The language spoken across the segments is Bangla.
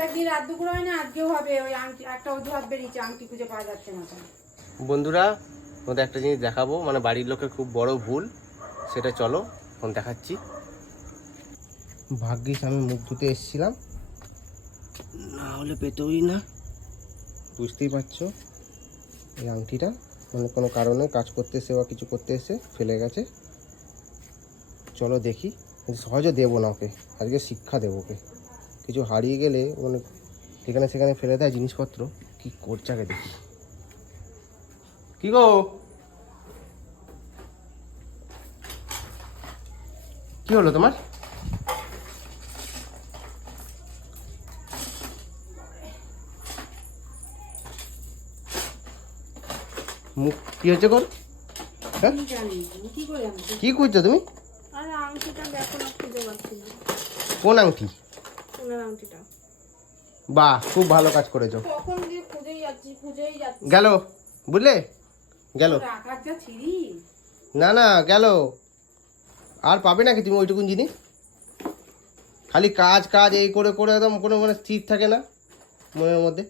প্রত্যেকদিন রাত দুপুর হয় না, আজকেও হবে। ওই আংটি একটা অজুহাত বেরিয়েছে, আংটি খুঁজে পাওয়া যাচ্ছে না। বন্ধুরা তোমাদের একটা জিনিস দেখাবো, মানে বাড়ির লোকের খুব বড় ভুল, সেটা চলো এখন দেখাচ্ছি। ভাগ্যিস আমি মুখ ধুতে এসেছিলাম, না হলে পেতোই না। বুঝতেই পারছো এই আংটিটা মানে কোনো কারণে কাজ করতে এসে বা কিছু করতে এসে ফেলে গেছে। চলো দেখি, সহজে দেবো না ওকে, আজকে শিক্ষা দেবো ওকে। কিছু হারিয়ে গেলে মানে সেখানে সেখানে ফেলে দেয় জিনিসপত্র, কি করছে আগে দেখি। কি গো, কি হলো তোমার? মুখ কি হচ্ছে কর? হ্যাঁ কি করছো তুমি? আরে আংটিটা দেখো না, খুঁজে পাচ্ছি না। কোন আংটি? সোনার আংটিটা। বাহ, খুব ভালো কাজ করেছো। কখন দিয়ে খুঁজেই যাচ্ছি। গেল বুঝলে, গেল। রাখার যা ছিঁড়ি। না না গেল, আর পাবে নাকি তুমি ওইটুকুন জিনিস? খালি কাজ কাজ এই করে করে একদম কোনো মানে স্থির থাকে না মনের মধ্যে।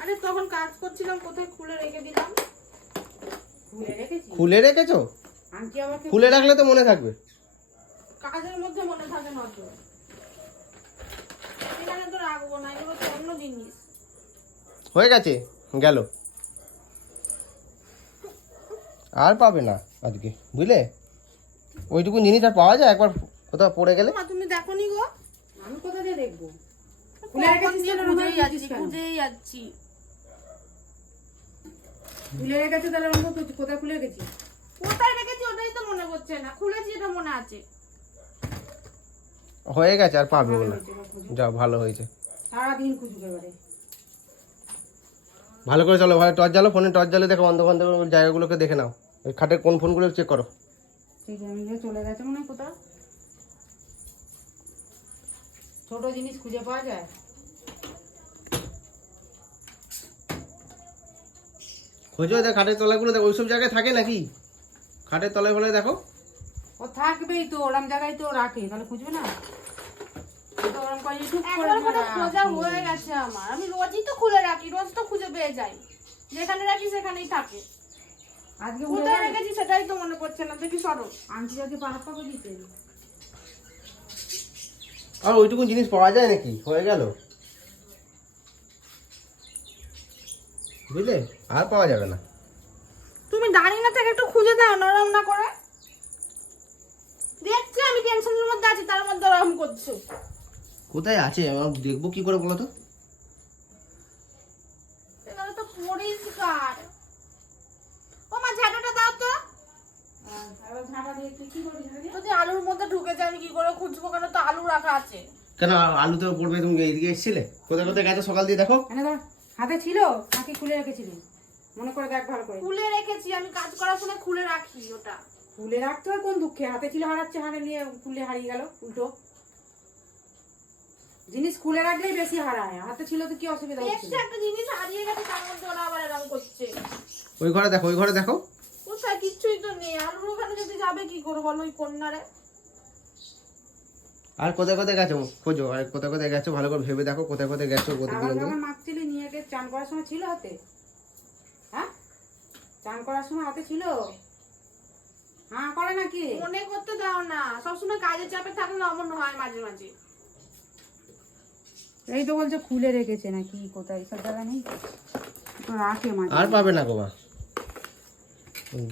আরে তখন কাজ করছিলাম, কোথায় খুলে রেখে দিলাম। খুলে রেখেছি? খুলে রেখেছো? আংটি আবার খুলে রাখলে তো মনে থাকবে। কাজের মধ্যে মনে থাকে না তো, এখানে তো রাখবো না, এগুলো তো অন্য জিনিস। হয়ে গেছে, গেল, আর পাবে না আজকে, বুঝলে। ওইটুকু জিনিস আর পাওয়া যায় একবার কোথাও পড়ে গেলে? মা তুমি দেখোনি গো? আমি কোথা দিয়ে দেখবো? খুলে রেখেছি তাহলে ওরকম করছি। কোথায় খুলে রেখেছি? কোথায় রেখেছি ওটাই তো মনে পড়ছে না। খুলেছি এটা মনে আছে। হয়ে গেছে, আর পাবেও না। যাও, ভালো হয়েছে। সারাদিন খুঁজবে এবারে। ভালো করে চলো, ভালো টর্চ জ্বালো, ফোনে টর্চ জ্বালে দেখো বন্ধ বন্ধ জায়গাগুলোকে দেখে নাও। ওই খাটের কোন ফোনগুলো চেক করো। ঠিক আছে, চলে গেছে মনে হয় কোথাও। ছোট জিনিস খুঁজে পাওয়া যায়। খোঁজো, দেখ খাটের তলাগুলো দেখো, ওইসব জায়গায় থাকে নাকি? খাটের তলায় ফলে দেখো। ও থাকবেই তো, ওরম জায়গায় তো রাখে, তাহলে খুঁজবে না? খোঁজা হয়ে গেছে আমার, আমি রোজই তো খুলে রাখি, রোজ তো খুঁজে পেয়ে যাই। যেখানে রাখি সেখানেই থাকে। আজকে কোথায় রেখেছি সেটাই তো মনে পড়ছে না, দেখি সরো। আংটি যদি পাহাড় পাবে দিতে। আর ওইটুকু জিনিস পাওয়া যায় নাকি? হয়ে গেল, বুঝলে, আর পাওয়া যাবে না। তুমি দাঁড়িয়ে না থেকে একটু খুঁজে দাও, নরম না করে। দেখছি আমি টেনশনের মধ্যে আছি, তার মধ্যে ওরকম করছো। কোথায় আছে আমি দেখবো কি করে বলো তো? এখানে তো পরিষ্কার। ও মা, ঝাঁটাটা দাও তো। ঝাঁটা দিয়ে কি করবি? যদি আলুর মধ্যে ঢুকে যায় আমি কি করে খুঁজবো? কেন তো আলু রাখা আছে। কেন আলুতে পড়বে? তুমি এইদিকে এসেছিলে? কোথায় কোথায় গেছো সকাল দিয়ে দেখো। হাতে ছিল নাকি খুলে রেখেছিলি? মনে করে দেখ ভালো করে। খুলে রেখেছি, আমি কাজ করার সময় খুলে রাখি ওটা। খুলে রাখতে হয় কোন দুঃখে? হাতে ছিল হারাচ্ছে, হারে নিয়ে খুলে হারিয়ে গেল। উল্টো জিনিস খুলে রাখলেই বেশি হারায়। হাতে ছিল তো কি অসুবিধা হচ্ছে? একটা জিনিস হারিয়ে গেছে, তার মধ্যে ওরা আবার এরকম করছে। ওই ঘরে দেখো, ওই ঘরে দেখো। কোথায়? কিচ্ছুই তো নেই। আলুর ওখানে যদি যাবে কি করে বলো, ওই কন্যারে। আর কোথায় কোথায় গেছো খোঁজো, আর কোথায় কোথায় গেছো ভালো করে ভেবে দেখো, কোথায় কোথায় গেছো। মাখছিলি নিয়ে গিয়ে চান করার সময় ছিল হাতে? হ্যাঁ, চান করার সময় হাতে ছিল? হ্যাঁ করে নাকি? মনে করতে দাও না, সবসময় কাজের চাপে থাকলে অমন হয় মাঝে মাঝে। এই তো বলছে খুলে রেখেছে নাকি কোথায়, সব জায়গা নেই তো রাখে মাঝে। আর পাবে না গো মা,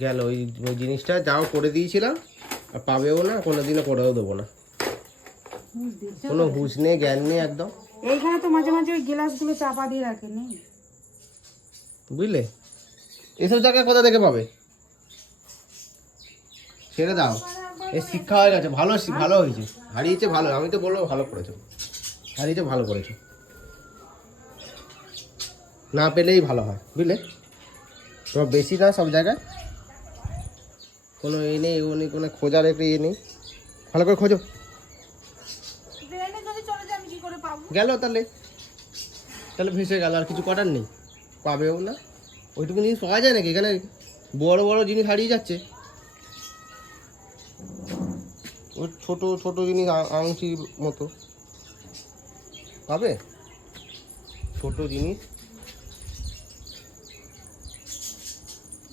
গেল। ওই জিনিসটা যাও করে দিয়েছিলাম, আর পাবেও না, কোনোদিনও করেও দেবো না। কোনো হুঁশ নেই, জ্ঞান নেই একদম। এইখানে তো মাঝে মাঝে ওই গ্লাসগুলো চাপা দিয়ে রাখে, নেই? বুঝলে, এসব জায়গায় কোথা থেকে পাবে? ছেড়ে দাও, এই শিক্ষা হয়ে গেছে। ভালো ভালো হয়েছে, হারিয়েছে ভালো। আমি তো বলবো ভালো করেছো, হারিয়েছে ভালো করেছো। না পেলেই ভালো হয়, বুঝলে। তোমার বেশি না সব জায়গায়, কোনো এ নেই ও নেই, কোনো খোঁজার একটা ইয়ে নেই। ভালো করে খোঁজো। ট্রেনে যদি চলে যায় আমি কি করে পাবো? গেল তাহলে, তাহলে ভেসে গেল, আর কিছু করার নেই। পাবেও না। ওইটুকু জিনিস পাওয়া যায় নাকি? এখানে বড় বড় জিনিস হারিয়ে যাচ্ছে। ওই ছোট ছোট জিনিস আংটির মতো পাবে, ছোট জিনিস।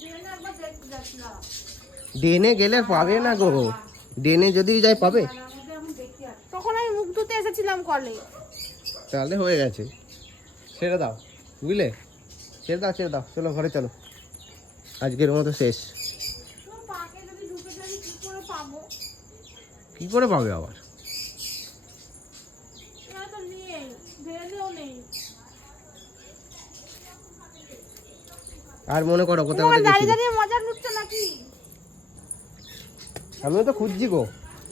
ড্রেনে একবার দেখতে যাচ্ছিলাম। ডেনে গেলে পাবে না গো, ডেনে যদি যাই পাবে। তখন আমি মুখ ধুতে এসেছিলাম কলে। তাহলে হয়ে গেছে, ছেড়ে দাও বুঝলে, ছেড়ে দাও ছেড়ে দাও, চলো ঘরে চলো, আজকের মতো শেষ। পাকে যদি ঢুকে যাই কি করে পাবো? কি করে পাবে আবার? না তো নেই, ড্রেনেও নেই। আর মনে করো কোথাও তোমার কোথাও দাঁড়িয়ে গেছিলে। দাঁড়িয়ে মজা লুটছো নাকি? আমিও তো খুঁজছি গো,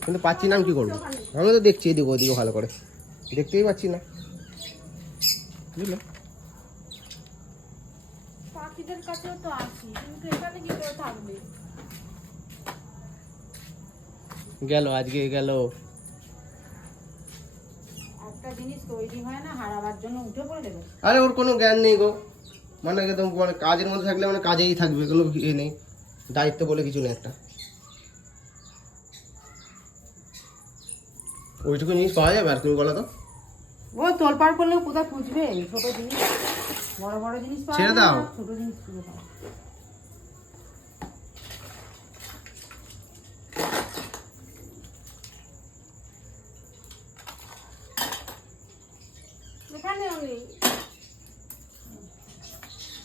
কিন্তু পাচ্ছি না, আমি কি করবো? আমি তো দেখছি এদিকে ওদিকে ভালো করে, দেখতেই পাচ্ছি না বুঝলে। পাখিদের কাছেও তো আসি, কিন্তু এখানে কি করে থাকবে? গেল আজকে গেল। একটা জিনিস তৈরি হয় না, হারাবার জন্য উঠে পড়ে দেবে। আরে ওর কোনো জ্ঞান নেই গো, মানে একদম মানে কাজের মধ্যে থাকলে মানে কাজেই থাকবে, কোনো ইয়ে নেই, দায়িত্ব বলে কিছু নেই একটা। ওইটুকু জিনিস পাওয়া যাবে আর তুমি বলো তো? ও তোলপাড় করলেও কোথায় খুঁজবে ছোট জিনিস? বড় বড় জিনিস পাওয়া ছেড়ে যায় না, দাও। ছোট জিনিস খুঁজে পাওয়া যায়। এখানেও নেই।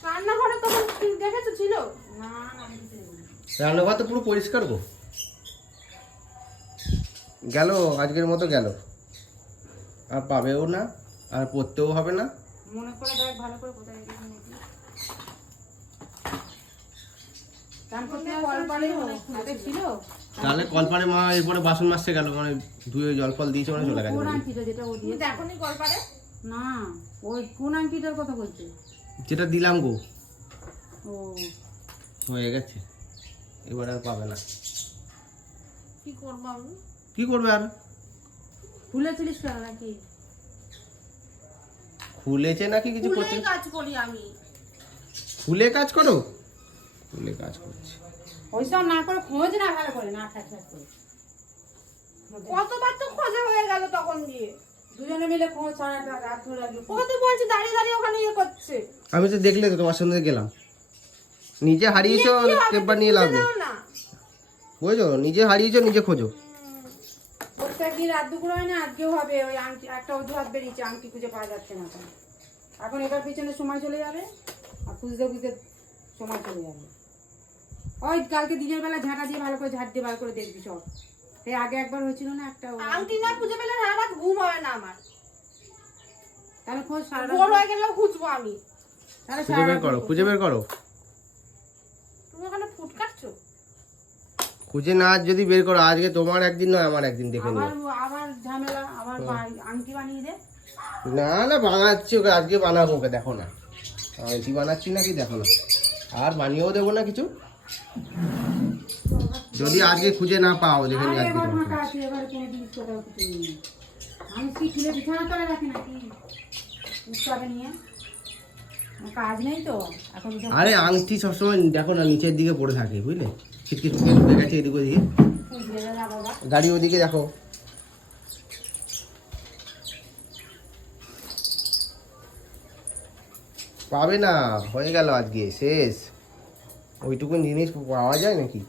রান্নাঘরে তখন দেখেছো ছিল? না না, আমি কিছু নেই। রান্নাঘর তো পুরো পরিষ্কার গো। গেল আজকের মতো গেল, আর পাবেও না, আর পড়তেও হবে না। মনে করে দেখ ভালো করে কোথায় রেখেছি নাকি। চান করতে কলপাড়ে হাতে ছিল। তাহলে কলপারে মা এরপরে বাসন মাজতে গেল, মানে ধুয়ে জল ফল দিয়েছে, মানে চলে গেছে। কোন আংটিটা যেটা ও তুমি দিয়েছে? দেখোনি কলপারে? না, ওই কোন আংটিটার কথা বলছে? যেটা দিলাম গো, ও হয়ে গেছে, এবার আর পাবে না। কি করবো আমি? কি করবে আর? খুলেছিলিস কেন নাকি? খুলেছে নাকি কিছু করছে? খুলেই কাজ করি আমি। খুলে কাজ করো? খুলে কাজ করছে। ওইসব না করে খোঁজ না ভালো করে, না ফ্যাট ফ্যাট করে। কতবার তো খোঁজা হয়ে গেল তখন দিয়ে। দুজনে মিলে খোঁজ, সারাটা রাত ধরে আগে ওকে তো বলছি দাঁড়িয়ে দাঁড়িয়ে ওখানে ইয়ে করছে। আমি তো দেখলে তো তোমার সঙ্গে গেলাম, নিজে হারিয়েছো, কি হবে? টেপবার নিয়ে লাভ খুঁজে নেই, দাও না। বুঝছো? নিজে হারিয়েছো, নিজে খোঁজো। প্রত্যেকদিন রাত দুপুর হয় না, আজকেও হবে। ওই আংটি একটা অজুহাত বেরিয়েছে, আংটি খুঁজে পাওয়া যাচ্ছে না কেন। এখন এবার পিছনে সময় চলে যাবে, আর খুঁজতে খুঁজতে সময় চলে যাবে। ওই কালকে দিনের বেলা ঝাঁটা দিয়ে ভালো করে ঝাঁট দিয়ে বার করে দেখবি সব। এই আগে একবার হয়েছিল না একটা, আংটি না খুঁজে পেলে সারা রাত ঘুম হবে না আমার। তাহলে খোঁজ সারা ভোর হয়ে গেলেও খুঁজবো আমি। তাহলে খুঁজে বের করো, খুঁজে বের করো। তুমি ওখানে ফুট কাটছো? খুঁজে না আজ যদি বের করো, আজকে তোমার একদিন নয় আমার একদিন, দেখে নিও। আবার আবার ঝামেলা, আবার আংটি বানিয়ে দে। না না, বানাচ্ছি ওকে, আজকে বানাবো ওকে, দেখো না আংটি বানাচ্ছি নাকি, দেখো না। আর বানিয়েও দেবো না কিছু, যদি আজকে খুঁজে না পাও, দেখে নি আর আজকে এবার তোমার ফাঁকা কাজ। আছে, এবার কোনো জিনিস কোথাও কিছু নেই। আমি কি খুলে বিছানা তলে রাখি নাকি উৎসবে নিয়ে? আমার কাজ নেই তো এখন। আরে আংটি সবসময় দেখো না নিচের দিকে পড়ে থাকে, বুঝলে, ছিটকে ছিটকে ঢুকে গেছে এদিকে ওদিকে, বাবা গাড়ি ওদিকে দেখো। পাবে না, হয়ে গেল আজকে শেষ। ওইটুকু জিনিস পাওয়া যায় নাকি?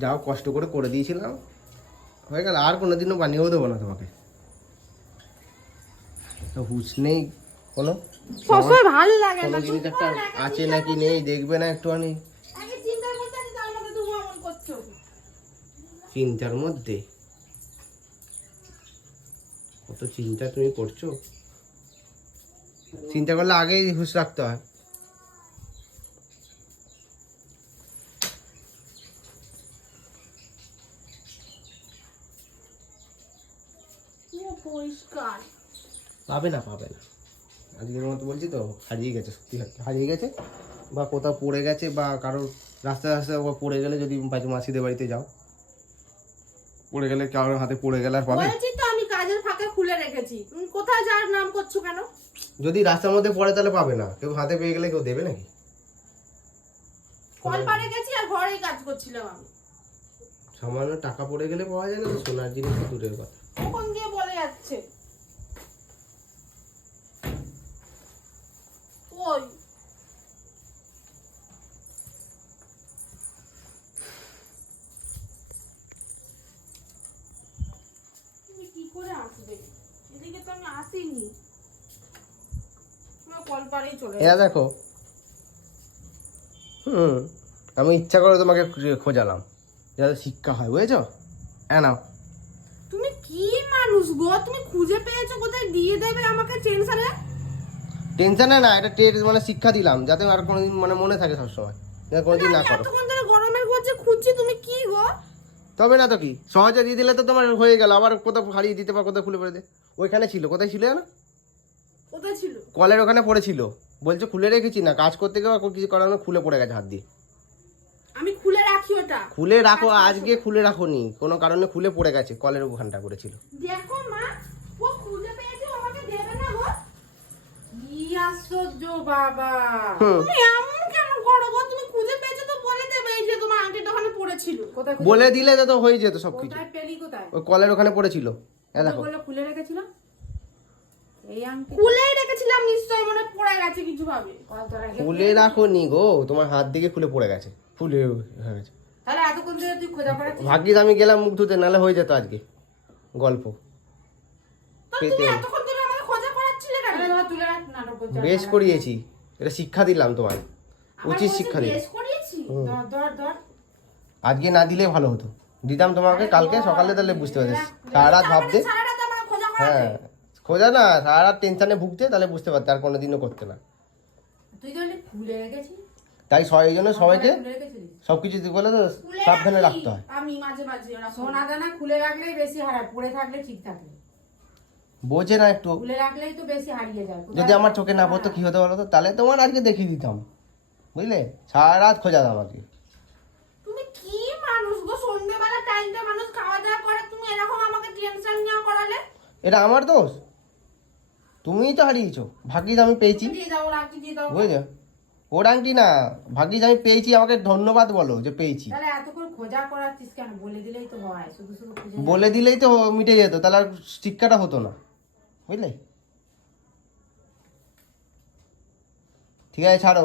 যাও, কষ্ট করে করে দিয়েছিলাম, হয়ে গেল, আর কোনোদিনও বানিয়েও দেবো না তোমাকে। তো হুঁশ নেই কোনো, সবসময় ভালো লাগে কোনো না। জিনিস একটা আছে নাকি নেই দেখবে না একটুখানি। আগে চিন্তার মধ্যে আছি, তার মধ্যে তুমি এমন করছো। চিন্তার মধ্যে কত চিন্তা তুমি করছো? চিন্তা করলে আগেই হুঁশ রাখতে হয়। পুরো পরিষ্কার। পাবে না, পাবে না, আজকের মতো বলছি তো, হারিয়ে গেছে, সত্যি হারিয়ে গেছে, বা কোথাও পড়ে গেছে, বা কারোর রাস্তায় রাস্তায় পড়ে গেলে, যদি মাসিদের বাড়িতে যাও, পড়ে গেলে, কারোর হাতে পড়ে গেলে আর পাবে? বলেছি তো আমি কাজের ফাঁকে খুলে রেখেছি। তুমি কোথায় যাওয়ার নাম করছো কেন? যদি রাস্তার মধ্যে পড়ে তাহলে পাবে না, কেউ হাতে পেয়ে গেলে কেউ দেবে নাকি? কল পাড়ে গেছি আর ঘরেই কাজ করছিলাম আমি। সামান্য টাকা পড়ে গেলে পাওয়া যায় না, তো সোনার জিনিস তো দূরের কথা। কখন দিয়ে বলে যাচ্ছে ওই তুমি কি করে আসবে? এদিকে তো আমি আসিনি, আমার কল পারেই চলে এরা দেখো, আমি ইচ্ছা করে তোমাকে খোঁজালাম যাতে শিক্ষা হয়, বুঝেছো? হ্যাঁ নাও। তুমি কি মানুষ গো, তুমি খুঁজে পেয়েছো কোথায় দিয়ে দেবে আমাকে টেনশনে? টেনশনে না, এটা মানে শিক্ষা দিলাম যাতে আর কোনোদিন মানে মনে থাকে সবসময়, যাতে কোনোদিন না করো। এতক্ষণ ধরে গরমের গজে খুঁজছি, তুমি কি গো? তবে না তো কি, সহজে দিয়ে দিলে তো তোমার হয়ে গেল, আবার কোথাও হারিয়ে দিতে পার, কোথাও খুলে পড়ে দে। ওইখানে ছিল, কোথায় ছিল না, কোথায় ছিল? কলের ওখানে পড়েছিল। বলছো খুলে রেখেছি না, কাজ করতে গিয়ে কিছু করানো, খুলে পড়ে গেছে হাত দিয়ে। আমি খুলে রাখি ওটা। খুলে রাখো, আজকে খুলে রাখো নি, কোনো কারণে খুলে পড়ে গেছে, কলের ওখানটা করেছিল। দেখো মা, ও খুঁজে পেয়েছে, আমাকে দেবে না গো? কি আশ্চর্য বাবা! তুমি এমন কেন করো গো? তুমি খুঁজে পেয়েছো তো বলে দেবে, এই যে তোমার আংটিটা ওখানে পড়েছিল। কোথায় বলে দিলে তো হয়ে যেত সবকিছু। কোথায় পেলি কোথায়? ওই কলের ওখানে পড়েছিল, এ দেখো। বললো খুলে রেখেছিল। এই আংটি খুলেই রেখেছিলাম, নিশ্চয়ই মনে পড়ে গেছে কিছু ভাবে। কলতলা খুলে রাখো নি গো, তোমার হাত দিকে খুলে পড়ে গেছে, খুলে হয়ে গেছে। তাহলে এতক্ষণ ধরে তুই খোঁজা করাচ্ছিস? ভাগ্যিস আমি গেলাম মুখ ধুতে, নাহলে হয়ে যেত আজকে গল্প। তো তুমি এতক্ষণ ধরে আমাকে খোঁজা করাচ্ছিলে কেন? তাহলে ধর তুলে রাখ, নাটক করছে। বেশ করিয়েছি, এটা শিক্ষা দিলাম তোমায়, উচিত শিক্ষা দিই। বেশ করিয়েছি। ধর ধর ধর। আজকে না দিলে ভালো হতো, দিতাম তোমাকে কালকে সকালে, তাহলে বুঝতে পারছিস। সারা রাত ভাবতে, সারা রাত আমার খোঁজা করাতে। হ্যাঁ খোঁজা না, সারা রাত টেনশনে ভুগতে, তাহলে বুঝতে পারতে, আর কোনোদিনও করতে না। তুই তাহলে খুলে রেখেছিস? তাই এই জন্য সবাইকে খুলে রেখেছিলিস? সবকিছু বলে তো খুলে সাবধানে রাখি। রাখতে হয়। আমি মাঝে মাঝে ওরা সোনা দানা খুলে রাখলেই বেশি হারায়, পড়ে থাকলে ঠিক থাকে। বোঝে না একটু। খুলে রাখলেই তো বেশি হারিয়ে যায়। যদি আমার চোখে না পড়তো কি হতো বলো তো, তাহলে তোমার আজকে দেখিয়ে দিতাম, বুঝলে? সারা রাত খোঁজাতাম আজকে। তুমি কি মানুষ গো, সন্ধ্যেবেলা টাইমটা মানুষ খাওয়া দাওয়া করে, তুমি এরকম আমাকে টেনশন নিয়ে করালে? এটা আমার দোষ? তুমিই তো হারিয়েছো, ভাগ্যিস আমি পেয়েছি, দিয়ে দাও, রাখি দিয়ে দাও। বুঝলে? ওর আংটি না, ভাগ্যিস আমি পেয়েছি, আমাকে ধন্যবাদ বলো যে পেয়েছি। তাহলে এতক্ষণ খোঁজা করাচ্ছিস কেন? বলে দিলেই তো হয়, শুধু শুধু খুঁজে বলে দিলেই তো মিটে যেত, তাহলে আর শিক্ষাটা হতো না, বুঝলে? ঠিক আছে ছাড়ো,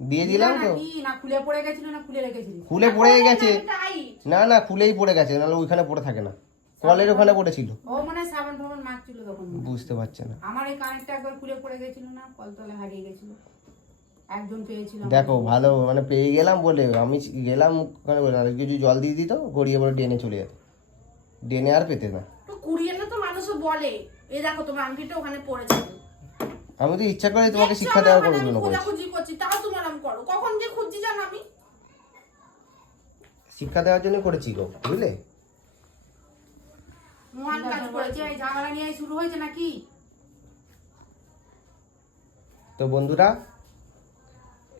দিয়ে দিলাম তো। নাকি না খুলে পড়ে গেছিল না খুলে রেখেছিলিস? খুলে পড়ে গেছে, টাইট। না না খুলেই পড়ে গেছে, নাহলে ওইখানে পড়ে থাকে না, কলের ওখানে পড়েছিল। ও মানে সাবান ফাবান মাখছিল তখন। বুঝতে পারছে না। আমার এই কানেরটা একবার খুলে পড়ে গেছিল না, কলতলে হারিয়ে গেছিল, একজন পেয়েছিল। দেখো ভালো মানে পেয়ে গেলাম বলে আমি গেলাম ওখানে বলে, আর কিছু জল দিয়ে দিত, গড়িয়ে পড়ে ড্রেনে চলে যেত, ড্রেনে আর পেতে না। তো কুড়িয়ে না তো মানুষও বলে, এই দেখো তোমার আংটিটা ওখানে পড়েছে। আমি তো ইচ্ছা করে তোমাকে শিক্ষা দেওয়ার করে জন্য করেছি, খোঁজাখুঁজি করছি, তাও তোমার আমি করো। কখন যে খুঁজছি জানো আমি? শিক্ষা দেওয়ার জন্য করেছি গো, বুঝলে? মহান কাজ করেছে। এই ঝামেলা নিয়ে শুরু হয়েছে নাকি? তো বন্ধুরা,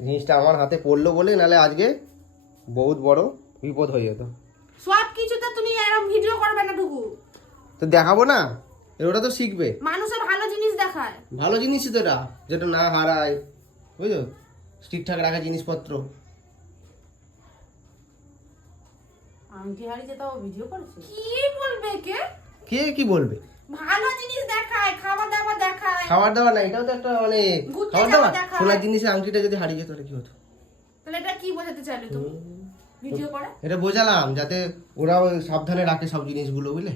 জিনিসটা আমার হাতে পড়লো বলে, নাহলে আজকে বহুত বড় বিপদ হয়ে যেত। সব কিছুতে তুমি এরকম ভিডিও করবে না টুকু। তো দেখাবো না, ওটা তো শিখবে। মানুষের ভালো জিনিস দেখায়। ভালো জিনিসই তো এটা, যেটা না হারায়, বুঝলো? ঠিকঠাক রাখা জিনিসপত্র। আংটি হারিয়ে তাও ভিডিও করেছে? কি বলবে কে? কে কি বলবে? ভালো জিনিস দেখায়, খাবার দাবার দেখায়। খাবার দাবার না, এটাও তো একটা মানে ঘুরতে খাবার যাওয়া দাবার। দেখায়। সোনার জিনিসের আংটিটা যদি হারিয়ে যেত তাহলে কি হতো? তাহলে এটা কি বোঝাতে চাইলে তুমি? ভিডিও করে? এটা বোঝালাম যাতে ওরা সাবধানে রাখে সব জিনিসগুলো, বুঝলে?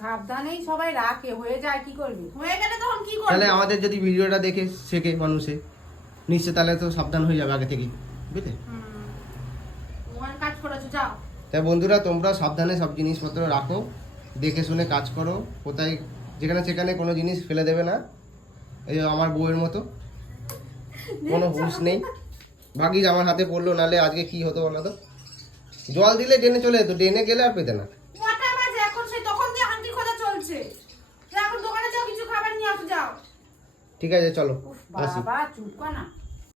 সাবধানেই সবাই রাখে, হয়ে যায় কি করবি? হয়ে গেলে তখন কি তাহলে করবে? আমাদের যদি ভিডিওটা দেখে শেখে মানুষে, নিশ্চয় তাহলে তো সাবধান হয়ে যাবে আগে থেকেই, বুঝলে? মহান কাজ করেছো, যাও। তাই বন্ধুরা, তোমরা সাবধানে সব জিনিসপত্র রাখো, দেখে শুনে কাজ করো, কোথায় যেখানে সেখানে কোনো জিনিস ফেলে দেবে না। এই যে আমার বউয়ের মতো কোনো হুঁশ নেই, ভাগ্যিস আমার হাতে পড়লো, নাহলে আজকে কি হতো বলো তো? জল দিলে ড্রেনে চলে যেত, ড্রেনে গেলে আর পেতে না। কটা বাজে এখন? সেই তখন দিয়ে আংটি খোঁজা চলছে। যাও, এখন দোকানে যাও, কিছু খাবার নিয়ে আসো, যাও। ঠিক আছে চলো উফ, আসি। বাবা চুপ কর না।